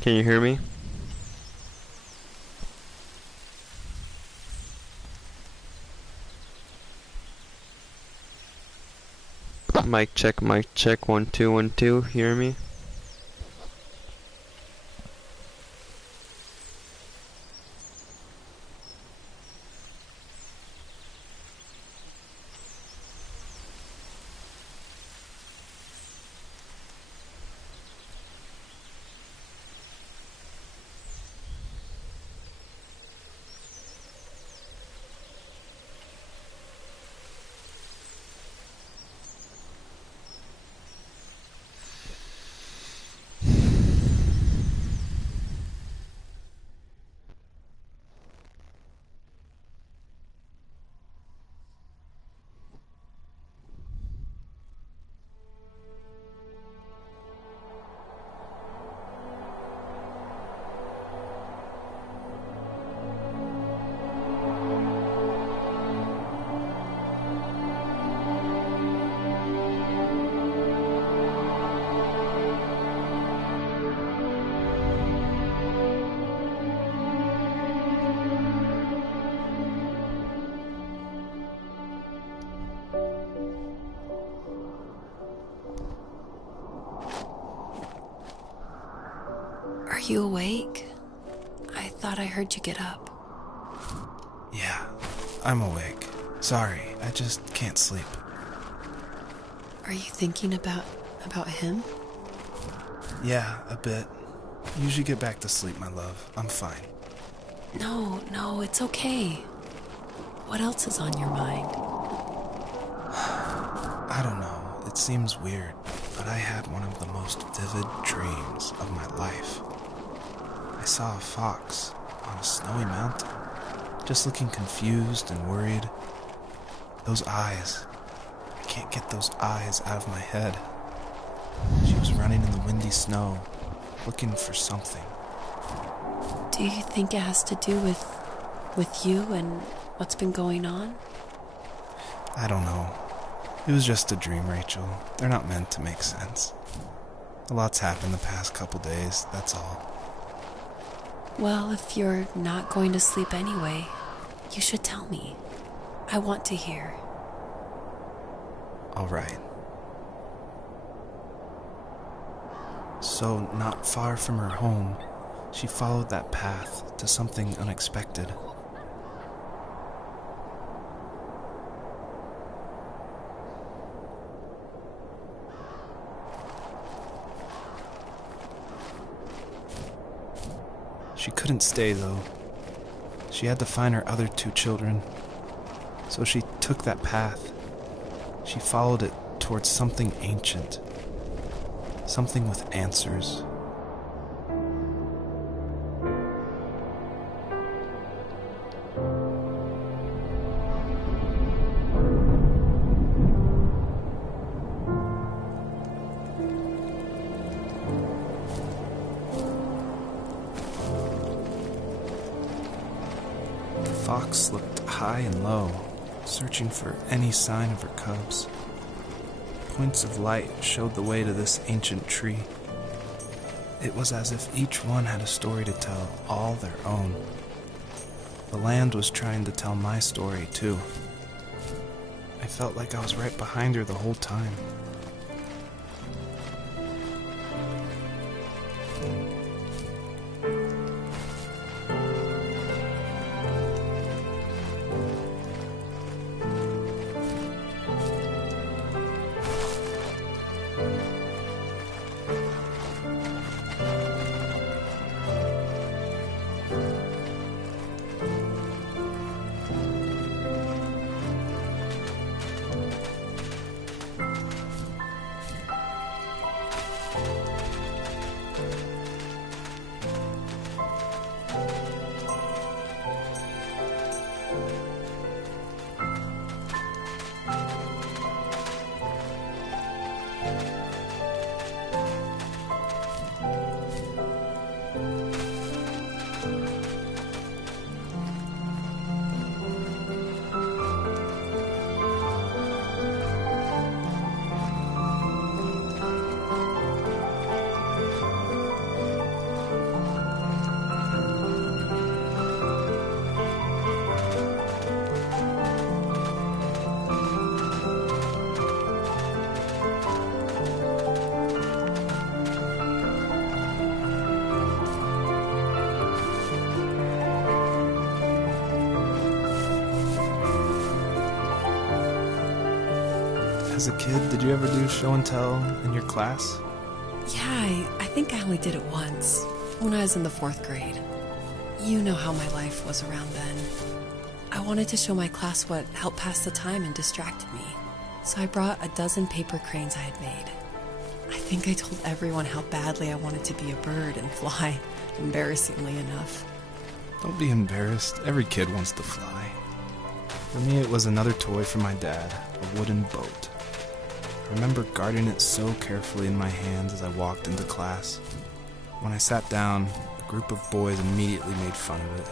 Can you hear me? Mic check, 1 2 1 2. Hear me? Are you awake? I thought I heard you get up. Yeah, I'm awake. Sorry, I just can't sleep. Are you thinking about him? Yeah, a bit. Usually get back to sleep, my love. I'm fine. No, it's okay. What else is on your mind? I don't know. It seems weird, but I had one of the most vivid dreams of my life. I saw a fox on a snowy mountain, just looking confused and worried. Those eyes. I can't get those eyes out of my head. She was running in the windy snow, looking for something. Do you think it has to do with you and what's been going on? I don't know. It was just a dream, Rachel. They're not meant to make sense. A lot's happened the past couple days, that's all. Well, if you're not going to sleep anyway, you should tell me. I want to hear. All right. So, not far from her home, she followed that path to something unexpected. She couldn't stay, though. She had to find her other 2 children. So she took that path. She followed it towards something ancient. Something with answers. The fox looked high and low, searching for any sign of her cubs. Points of light showed the way to this ancient tree. It was as if each one had a story to tell, all their own. The land was trying to tell my story, too. I felt like I was right behind her the whole time. As a kid, did you ever do show and tell in your class? Yeah, I think I only did it once, when I was in the 4th grade. You know how my life was around then. I wanted to show my class what helped pass the time and distracted me, so I brought a dozen paper cranes I had made. I think I told everyone how badly I wanted to be a bird and fly, embarrassingly enough. Don't be embarrassed. Every kid wants to fly. For me, it was another toy from my dad, a wooden boat. I remember guarding it so carefully in my hands as I walked into class. When I sat down, a group of boys immediately made fun of it.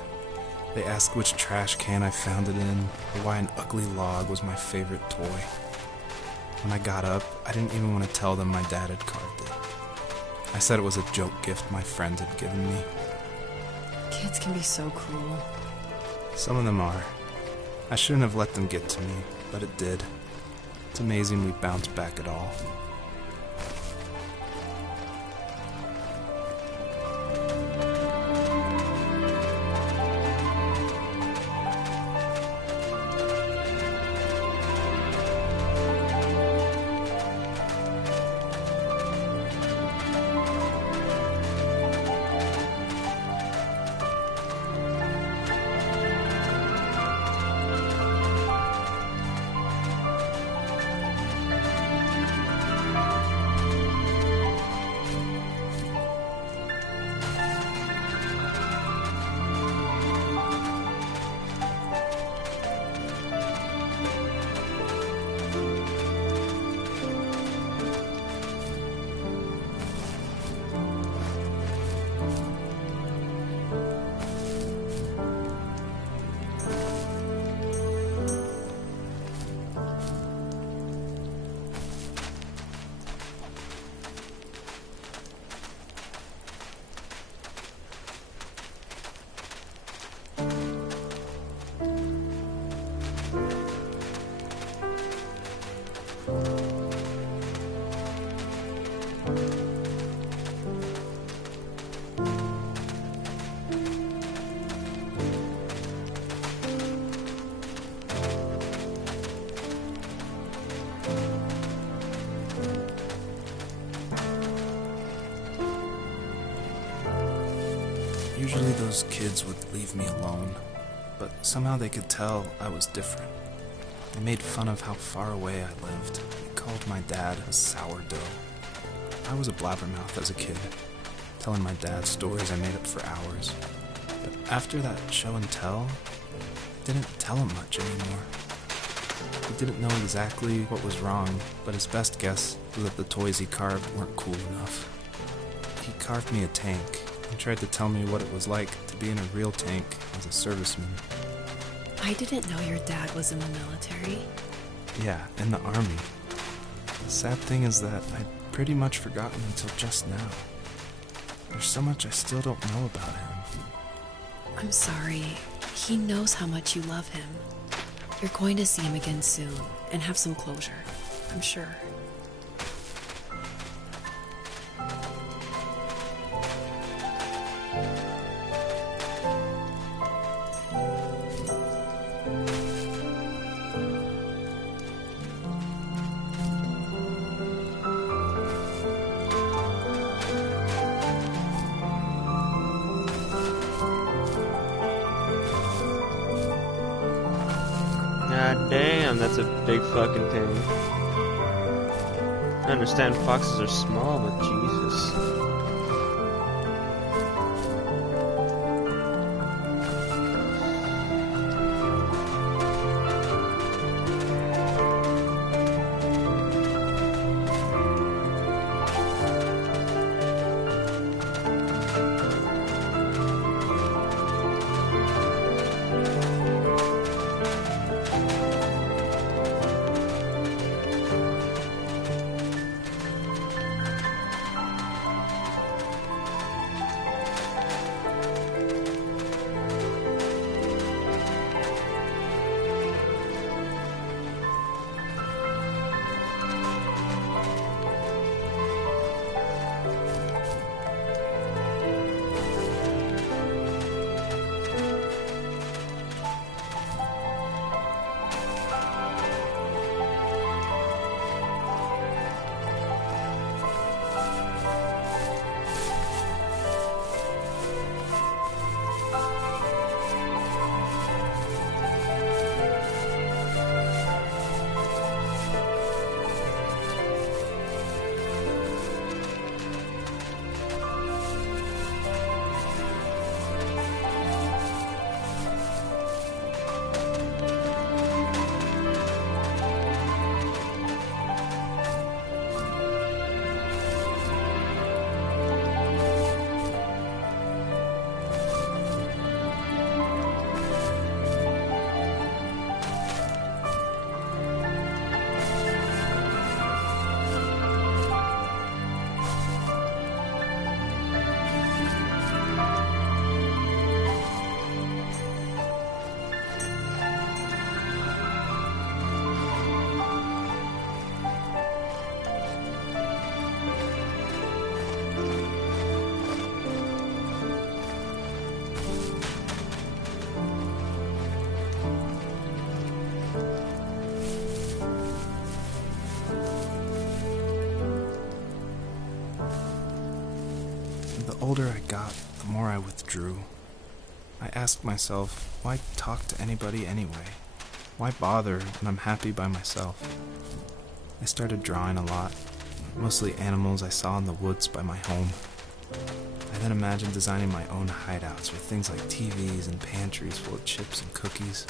They asked which trash can I found it in, or why an ugly log was my favorite toy. When I got up, I didn't even want to tell them my dad had carved it. I said it was a joke gift my friend had given me. Kids can be so cruel. Some of them are. I shouldn't have let them get to me, but it did. It's amazing we bounced back at all. Usually those kids would leave me alone, but somehow they could tell I was different. They made fun of how far away I lived. They called my dad a sourdough. I was a blabbermouth as a kid, telling my dad stories I made up for hours. But after that show and tell, I didn't tell him much anymore. He didn't know exactly what was wrong, but his best guess was that the toys he carved weren't cool enough. He carved me a tank and tried to tell me what it was like to be in a real tank as a serviceman. I didn't know your dad was in the military. Yeah, in the army. The sad thing is that I'd pretty much forgotten until just now. There's so much I still don't know about him. I'm sorry. He knows how much you love him. You're going to see him again soon and have some closure, I'm sure. God damn, that's a big fucking thing. I understand foxes are small, but Jesus. The older I got, the more I withdrew. I asked myself, why talk to anybody anyway? Why bother when I'm happy by myself? I started drawing a lot, mostly animals I saw in the woods by my home. I then imagined designing my own hideouts with things like TVs and pantries full of chips and cookies.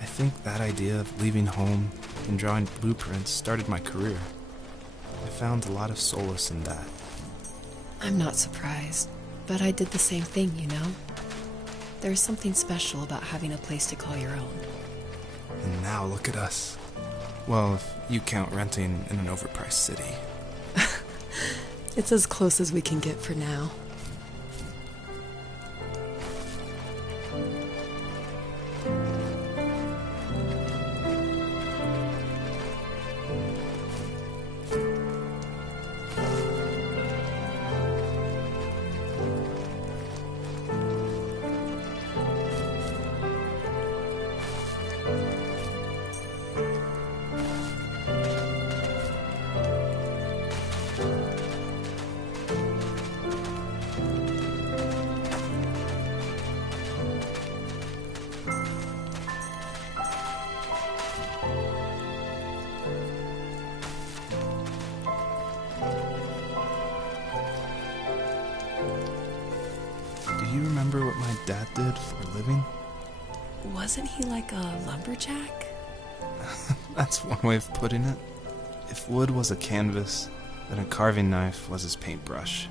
I think that idea of leaving home and drawing blueprints started my career. I found a lot of solace in that. I'm not surprised, but I did the same thing, you know? There's something special about having a place to call your own. And now look at us. Well, if you count renting in an overpriced city. It's as close as we can get for now. Do you remember what my dad did for a living? Wasn't he like a lumberjack? That's one way of putting it. If wood was a canvas, then a carving knife was his paintbrush.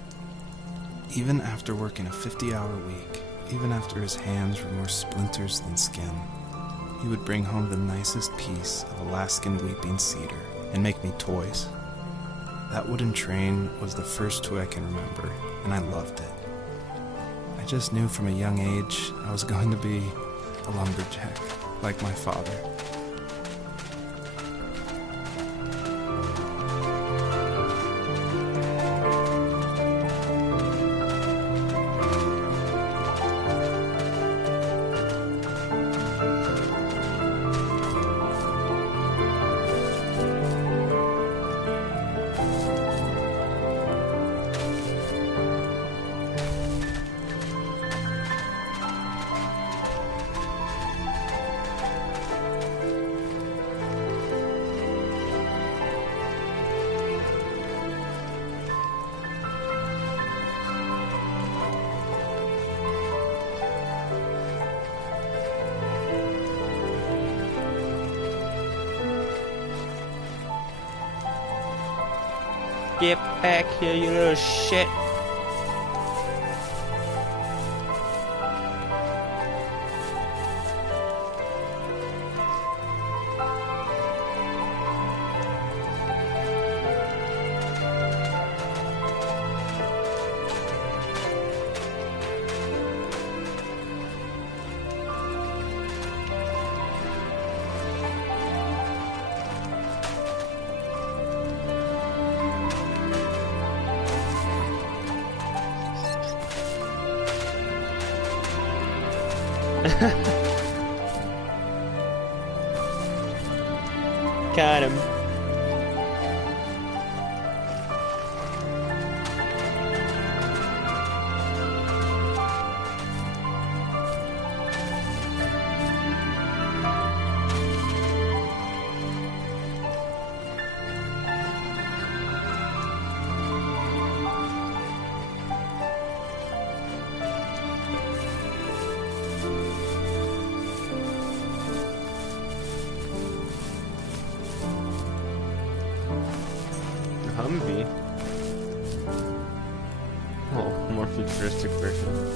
Even after working a 50-hour week, even after his hands were more splinters than skin, he would bring home the nicest piece of Alaskan weeping cedar and make me toys. That wooden train was the first toy I can remember, and I loved it. I just knew from a young age I was going to be a lumberjack, like my father. Get back here, you little shit. Got him. Humvee. Oh, more futuristic version.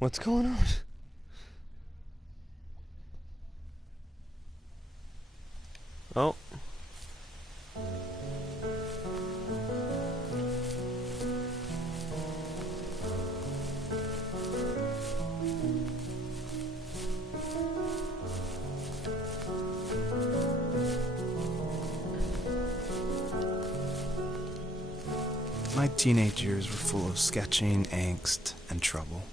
What's going on? Oh. My teenage years were full of sketching, angst, and trouble.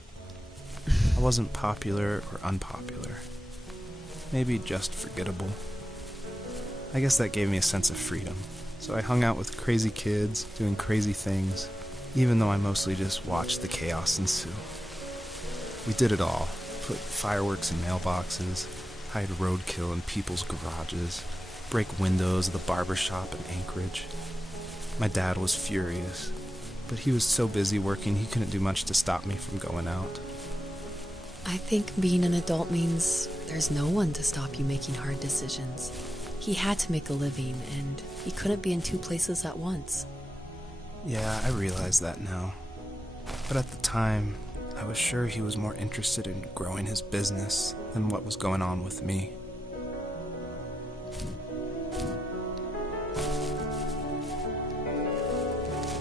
I wasn't popular or unpopular. Maybe just forgettable. I guess that gave me a sense of freedom. So I hung out with crazy kids, doing crazy things, even though I mostly just watched the chaos ensue. We did it all. Put fireworks in mailboxes, hide roadkill in people's garages, break windows of the barber shop in Anchorage. My dad was furious, but he was so busy working he couldn't do much to stop me from going out. I think being an adult means there's no one to stop you making hard decisions. He had to make a living, and he couldn't be in two places at once. Yeah, I realize that now. But at the time, I was sure he was more interested in growing his business than what was going on with me.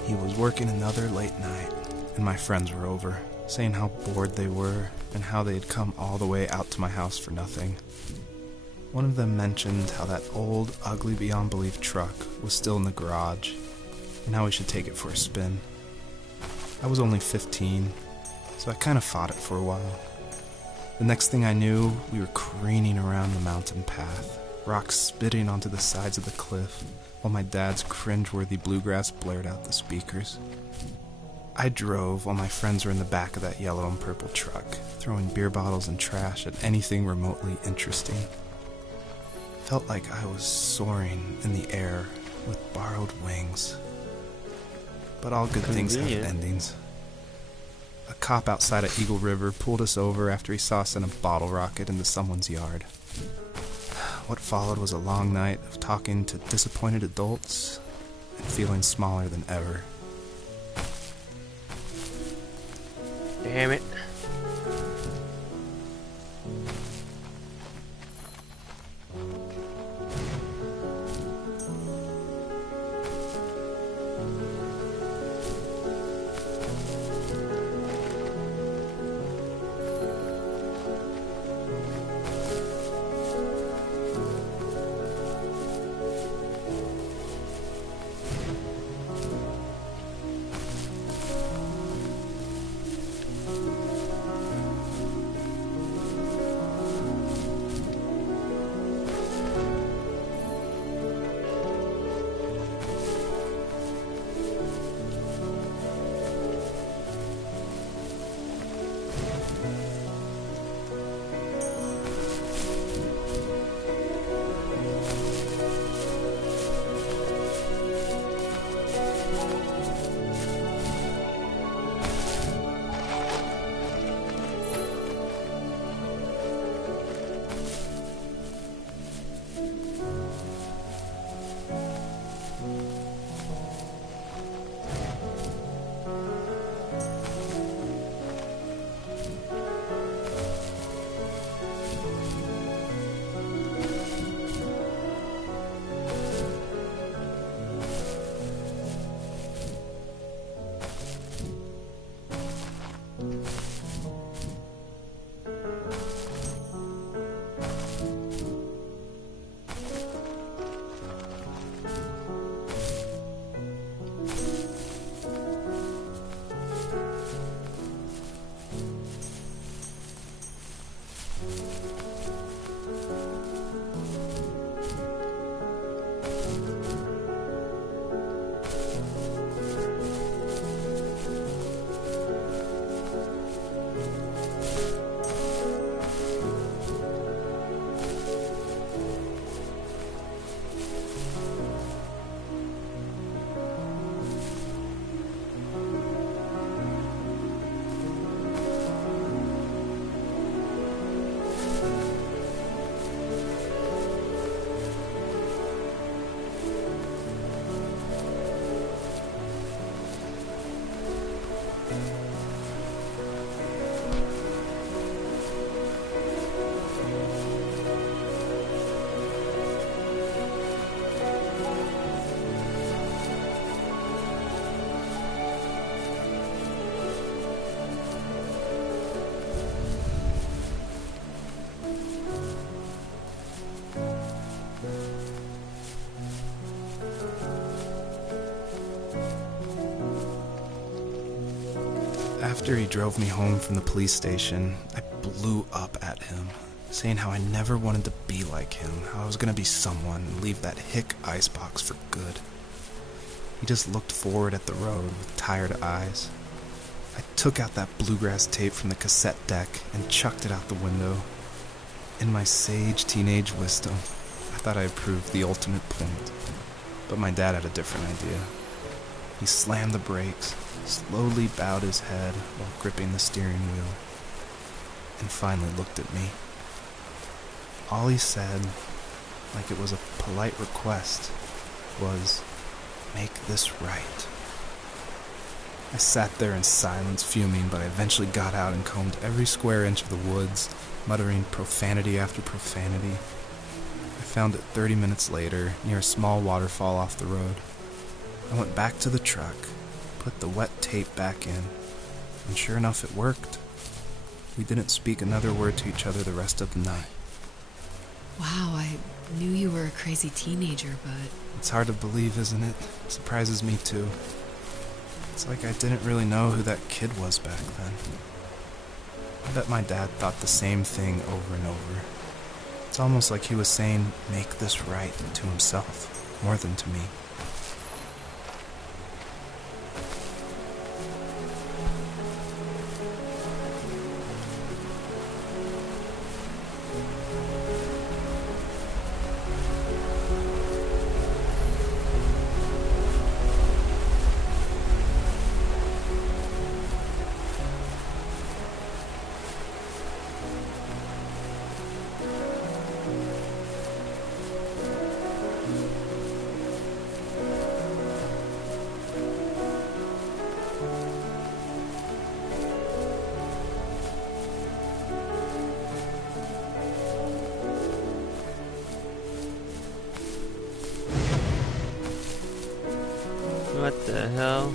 He was working another late night, and my friends were over, saying how bored they were and how they had come all the way out to my house for nothing. One of them mentioned how that old, ugly beyond belief truck was still in the garage, and how we should take it for a spin. I was only 15, so I kind of fought it for a while. The next thing I knew, we were careening around the mountain path, rocks spitting onto the sides of the cliff, while my dad's cringeworthy bluegrass blared out the speakers. I drove while my friends were in the back of that yellow and purple truck, throwing beer bottles and trash at anything remotely interesting. Felt like I was soaring in the air with borrowed wings. But all good things have endings. A cop outside of Eagle River pulled us over after he saw us send a bottle rocket into someone's yard. What followed was a long night of talking to disappointed adults and feeling smaller than ever. Damn it. After he drove me home from the police station, I blew up at him, saying how I never wanted to be like him, how I was going to be someone and leave that hick icebox for good. He just looked forward at the road with tired eyes. I took out that bluegrass tape from the cassette deck and chucked it out the window. In my sage teenage wisdom, I thought I had proved the ultimate point. But my dad had a different idea. He slammed the brakes, slowly bowed his head while gripping the steering wheel, and finally looked at me. All he said, like it was a polite request, was, "Make this right." I sat there in silence, fuming, but I eventually got out and combed every square inch of the woods, muttering profanity after profanity. I found it 30 minutes later, near a small waterfall off the road. I went back to the truck, put the wet tape back in, and sure enough it worked. We didn't speak another word to each other the rest of the night. Wow, I knew you were a crazy teenager, but... It's hard to believe, isn't it? It surprises me too. It's like I didn't really know who that kid was back then. I bet my dad thought the same thing over and over. It's almost like he was saying, "Make this right," to himself, more than to me. What the hell?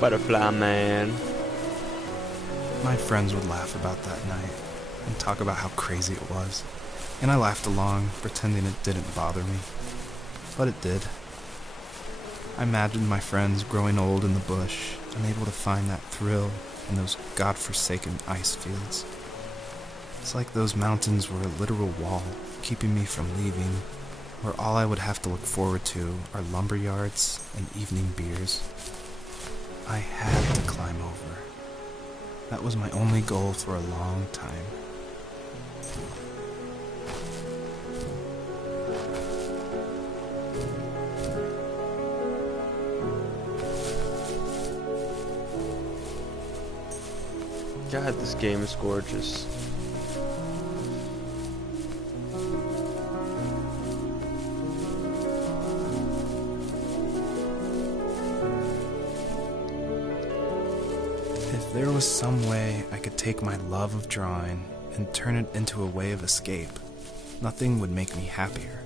Butterfly man. My friends would laugh about that night and talk about how crazy it was, and I laughed along, pretending it didn't bother me. But it did. I imagined my friends growing old in the bush, unable to find that thrill in those godforsaken ice fields. It's like those mountains were a literal wall, keeping me from leaving, where all I would have to look forward to are lumber yards and evening beers. I had to climb over. That was my only goal for a long time. God, this game is gorgeous. If there was some way I could take my love of drawing and turn it into a way of escape, nothing would make me happier.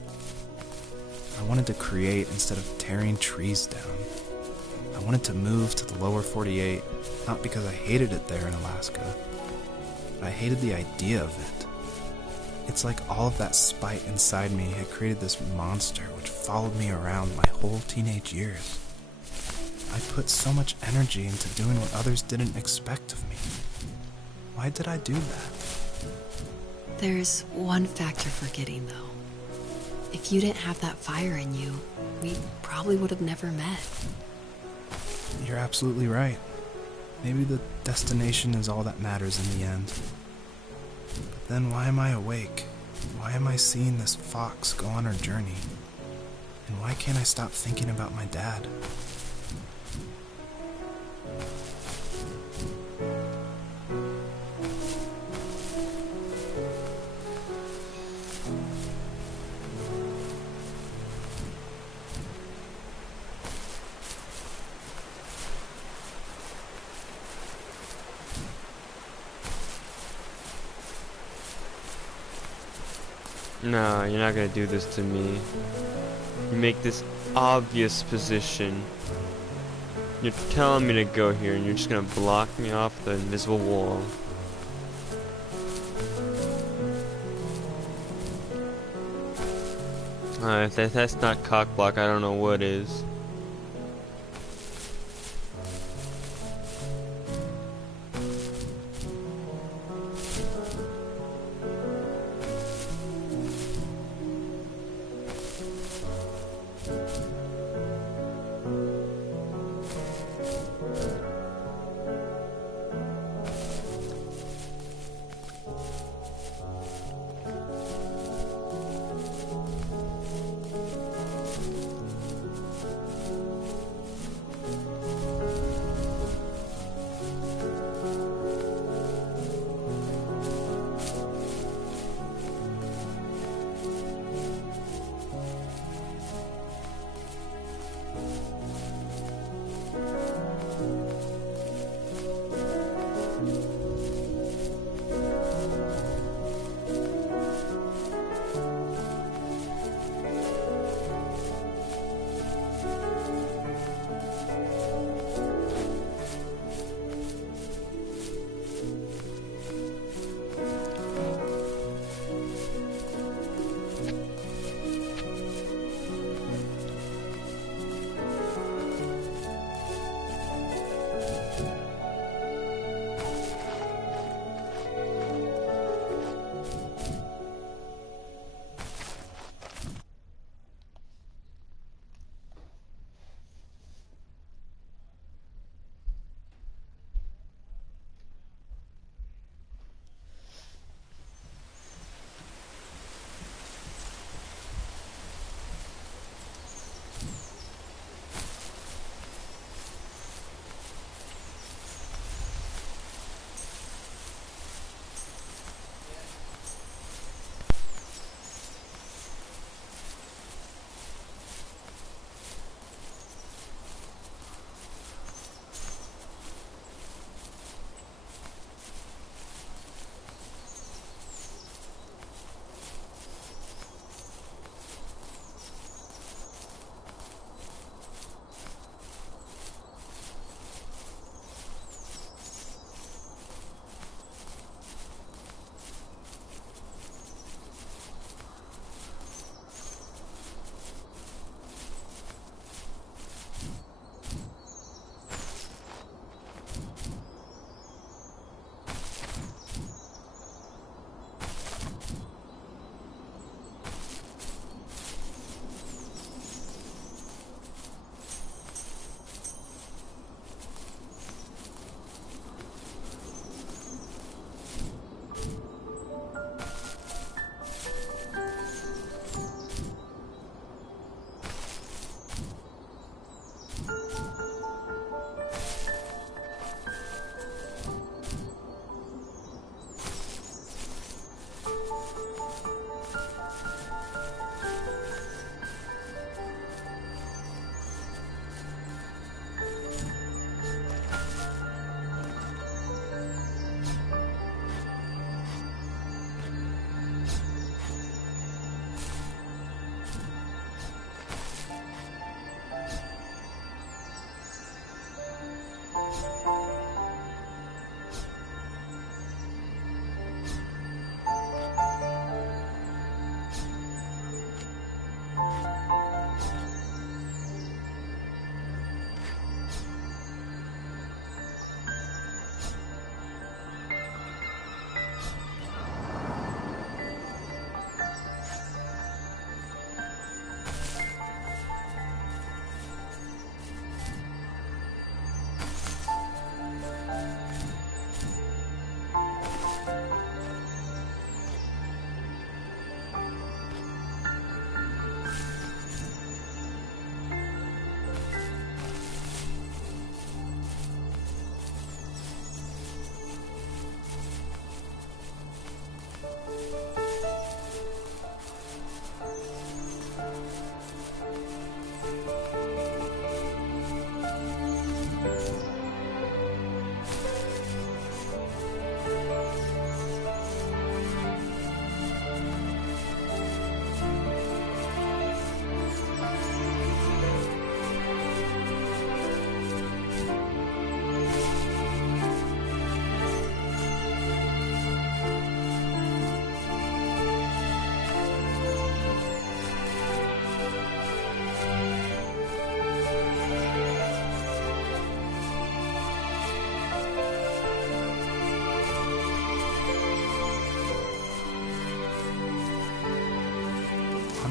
I wanted to create instead of tearing trees down. I wanted to move to the lower 48, not because I hated it there in Alaska, but I hated the idea of it. It's like all of that spite inside me had created this monster which followed me around my whole teenage years. I put so much energy into doing what others didn't expect of me. Why did I do that? There's one factor forgetting, though. If you didn't have that fire in you, we probably would have never met. You're absolutely right. Maybe the destination is all that matters in the end. But then why am I awake? Why am I seeing this fox go on her journey? And why can't I stop thinking about my dad? No, you're not gonna do this to me. You make this obvious position. You're telling me to go here and you're just gonna block me off the invisible wall. If that's not cock block, I don't know what is.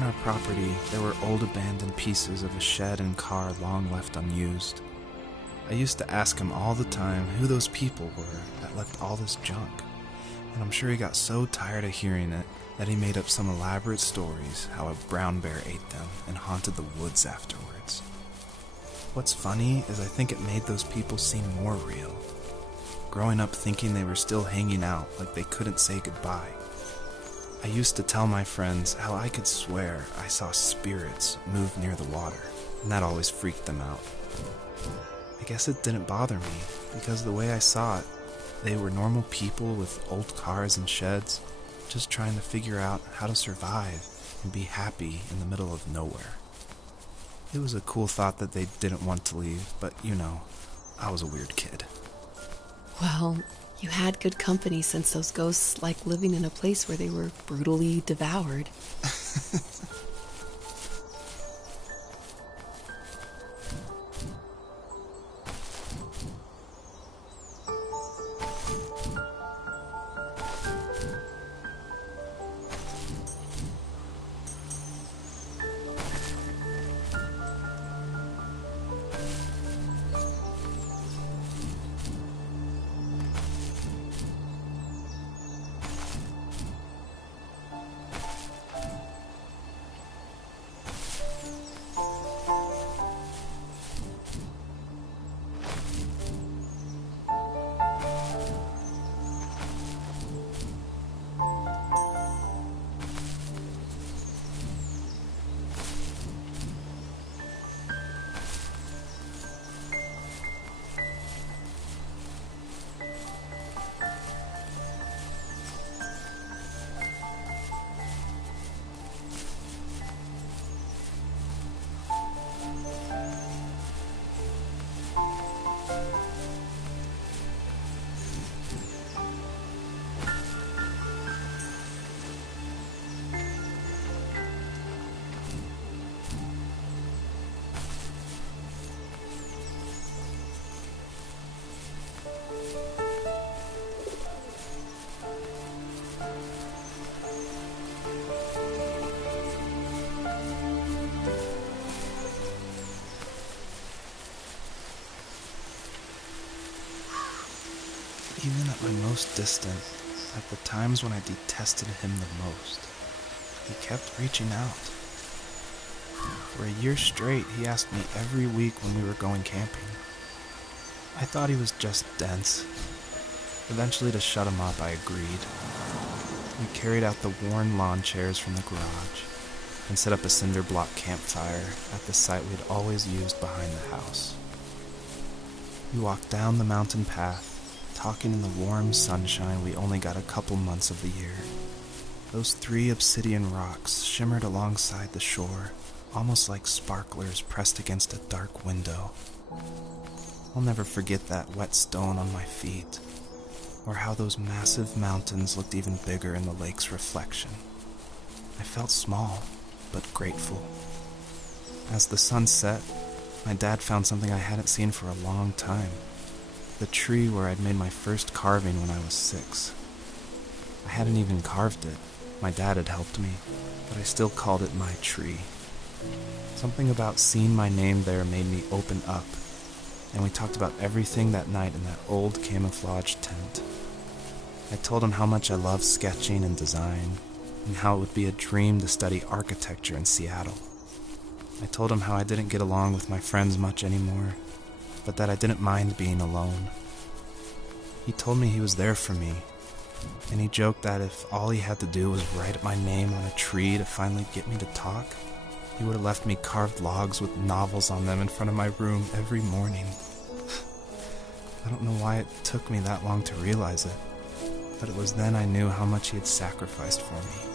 our property, there were old abandoned pieces of a shed and car long left unused. I used to ask him all the time who those people were that left all this junk, and I'm sure he got so tired of hearing it that he made up some elaborate stories how a brown bear ate them and haunted the woods afterwards. What's funny is I think it made those people seem more real, growing up thinking they were still hanging out like they couldn't say goodbye. I used to tell my friends how I could swear I saw spirits move near the water, and that always freaked them out. I guess it didn't bother me, because the way I saw it, they were normal people with old cars and sheds, just trying to figure out how to survive and be happy in the middle of nowhere. It was a cool thought that they didn't want to leave, but I was a weird kid. Well, you had good company since those ghosts like living in a place where they were brutally devoured. Even at my most distant, at the times when I detested him the most, he kept reaching out. For a year straight, he asked me every week when we were going camping. I thought he was just dense. Eventually, to shut him up, I agreed. We carried out the worn lawn chairs from the garage and set up a cinder block campfire at the site we had always used behind the house. We walked down the mountain path, talking in the warm sunshine we only got a couple months of the year. Those 3 obsidian rocks shimmered alongside the shore, almost like sparklers pressed against a dark window. I'll never forget that wet stone on my feet, or how those massive mountains looked even bigger in the lake's reflection. I felt small, but grateful. As the sun set, my dad found something I hadn't seen for a long time. The tree where I'd made my first carving when I was 6. I hadn't even carved it. My dad had helped me, but I still called it my tree. Something about seeing my name there made me open up, and we talked about everything that night in that old camouflage tent. I told him how much I loved sketching and design, and how it would be a dream to study architecture in Seattle. I told him how I didn't get along with my friends much anymore, but that I didn't mind being alone. He told me he was there for me, and he joked that if all he had to do was write my name on a tree to finally get me to talk, he would have left me carved logs with novels on them in front of my room every morning. I don't know why it took me that long to realize it, but it was then I knew how much he had sacrificed for me.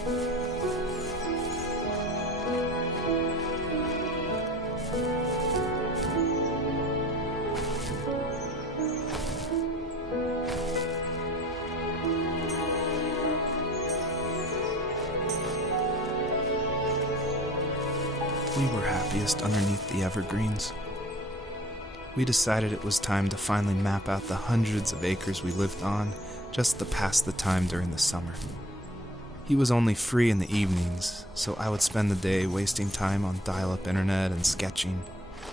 We were happiest underneath the evergreens. We decided it was time to finally map out the hundreds of acres we lived on just to pass the time during the summer. He was only free in the evenings, so I would spend the day wasting time on dial-up internet and sketching,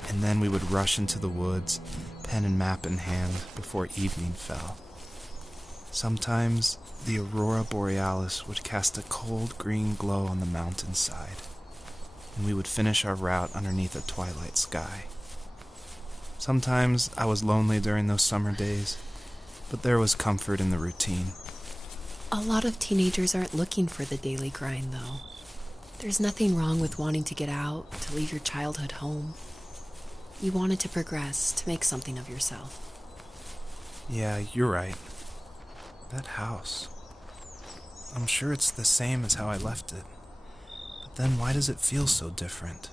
and then we would rush into the woods, pen and map in hand, before evening fell. Sometimes the aurora borealis would cast a cold green glow on the mountainside, and we would finish our route underneath a twilight sky. Sometimes I was lonely during those summer days, but there was comfort in the routine. A lot of teenagers aren't looking for the daily grind, though. There's nothing wrong with wanting to get out, to leave your childhood home. You wanted to progress, to make something of yourself. Yeah, you're right. That house. I'm sure it's the same as how I left it. But then why does it feel so different?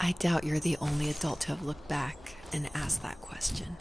I doubt you're the only adult to have looked back and asked that question.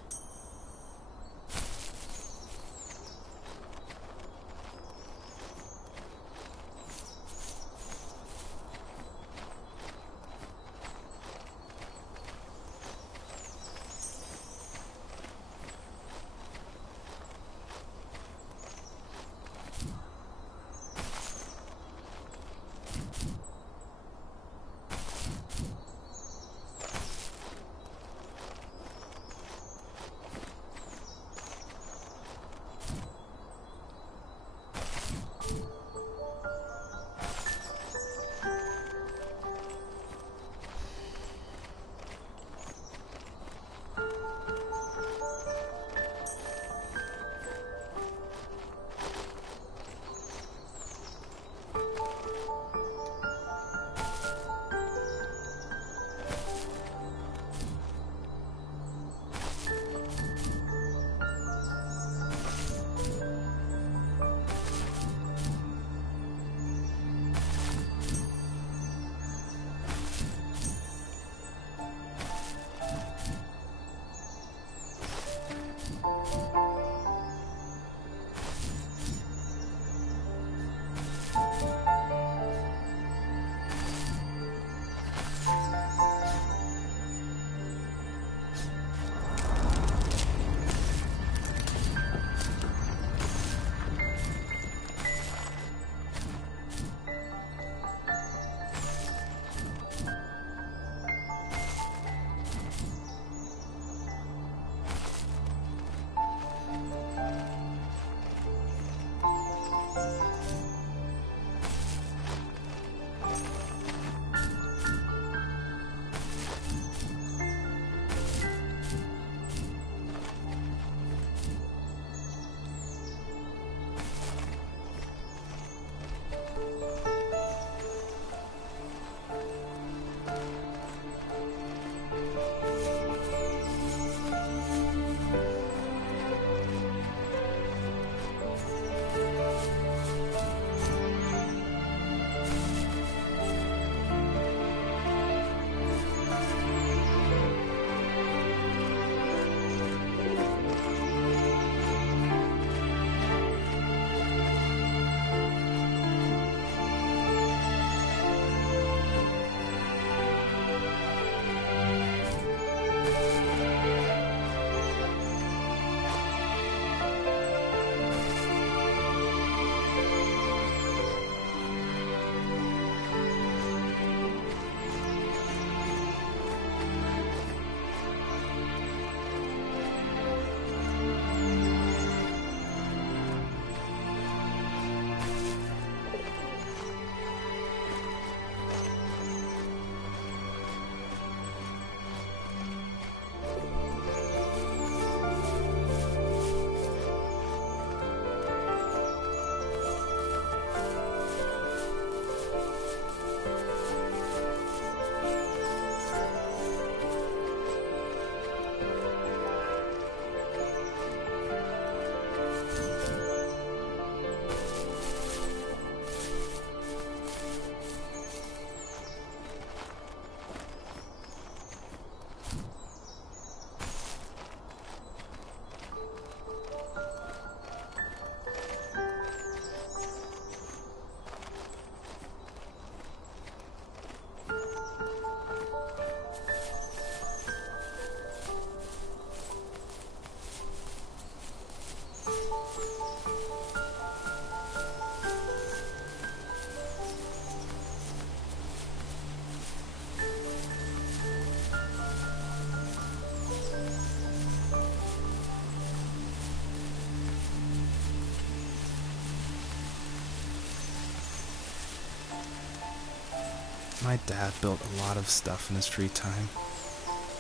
My dad built a lot of stuff in his free time.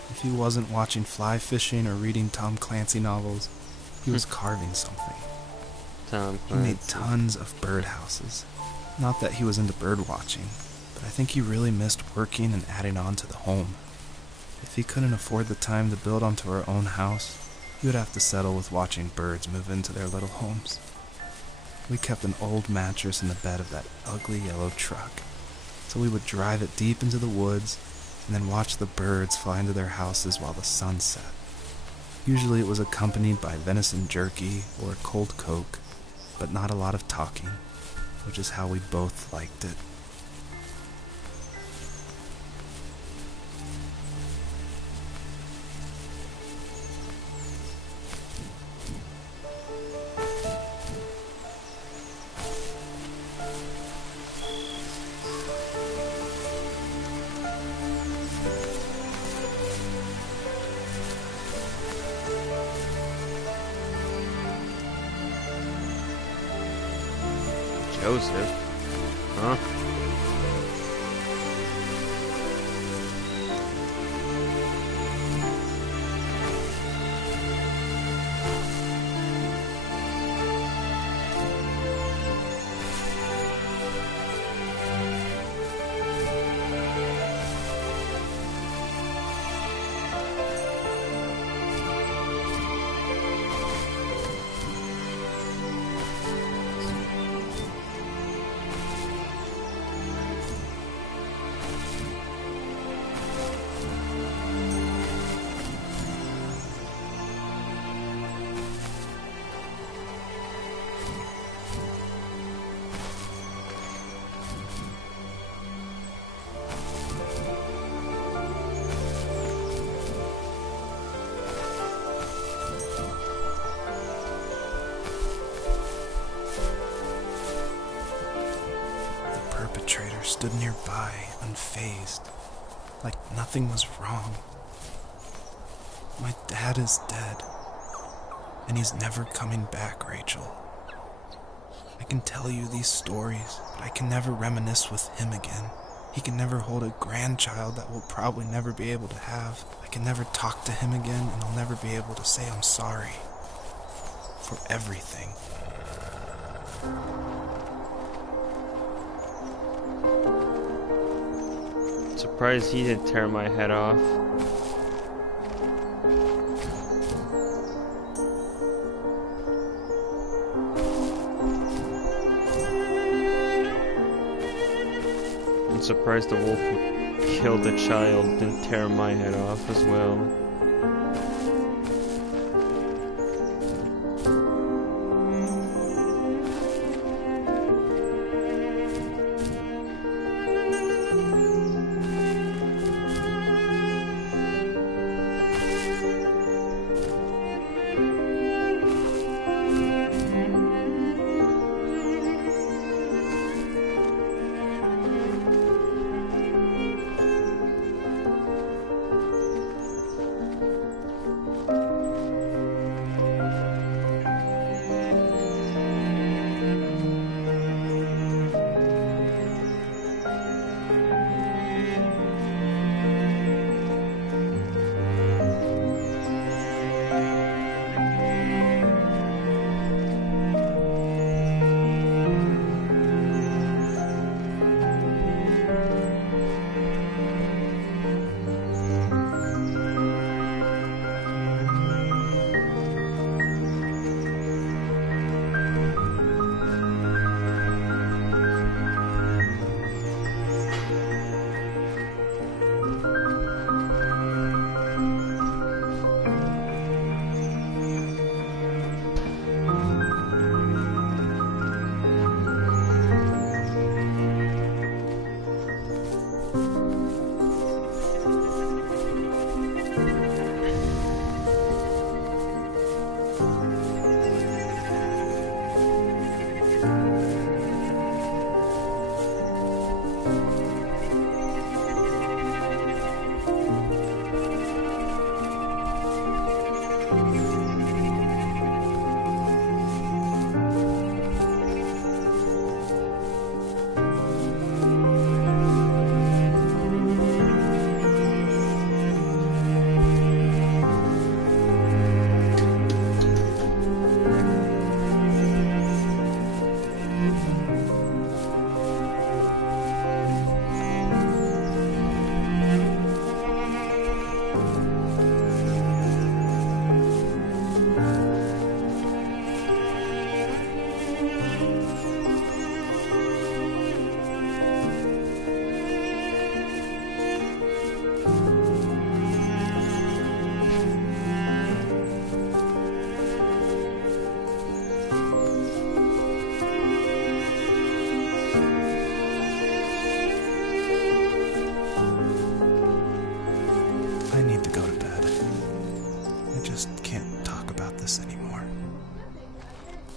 If he wasn't watching fly fishing or reading Tom Clancy novels, he was carving something. Tom He made Clancy. tons of birdhouses. Not that he was into bird watching, but I think he really missed working and adding on to the home. If he couldn't afford the time to build onto our own house, he would have to settle with watching birds move into their little homes. We kept an old mattress in the bed of that ugly yellow truck, so we would drive it deep into the woods and then watch the birds fly into their houses while the sun set. Usually it was accompanied by venison jerky or a cold Coke, but not a lot of talking, which is how we both liked it. Joseph? Huh? The perpetrator stood nearby, unfazed, like nothing was wrong. My dad is dead, and he's never coming back, Rachel. I can tell you these stories, but I can never reminisce with him again. He can never hold a grandchild that we'll probably never be able to have. I can never talk to him again, and I'll never be able to say I'm sorry for everything. Surprised he didn't tear my head off. I'm surprised the wolf who killed the child didn't tear my head off as well.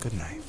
Good night.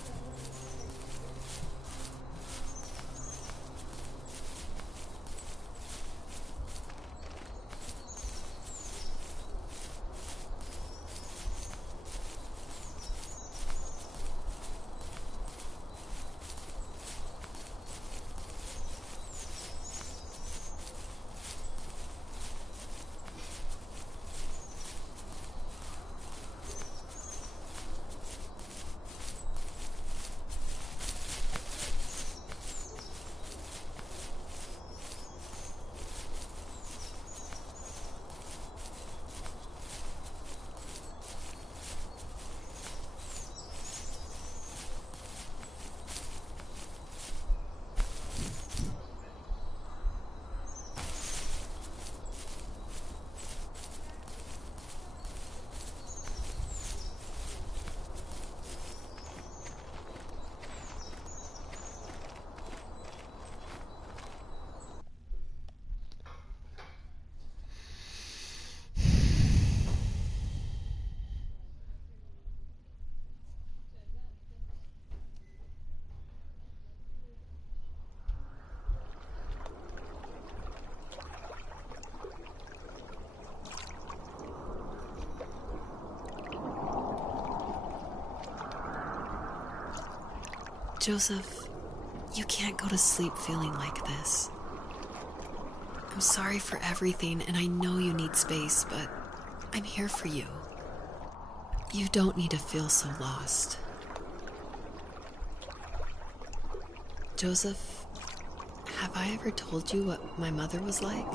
Joseph, you can't go to sleep feeling like this. I'm sorry for everything, and I know you need space, but I'm here for you. You don't need to feel so lost. Joseph, have I ever told you what my mother was like?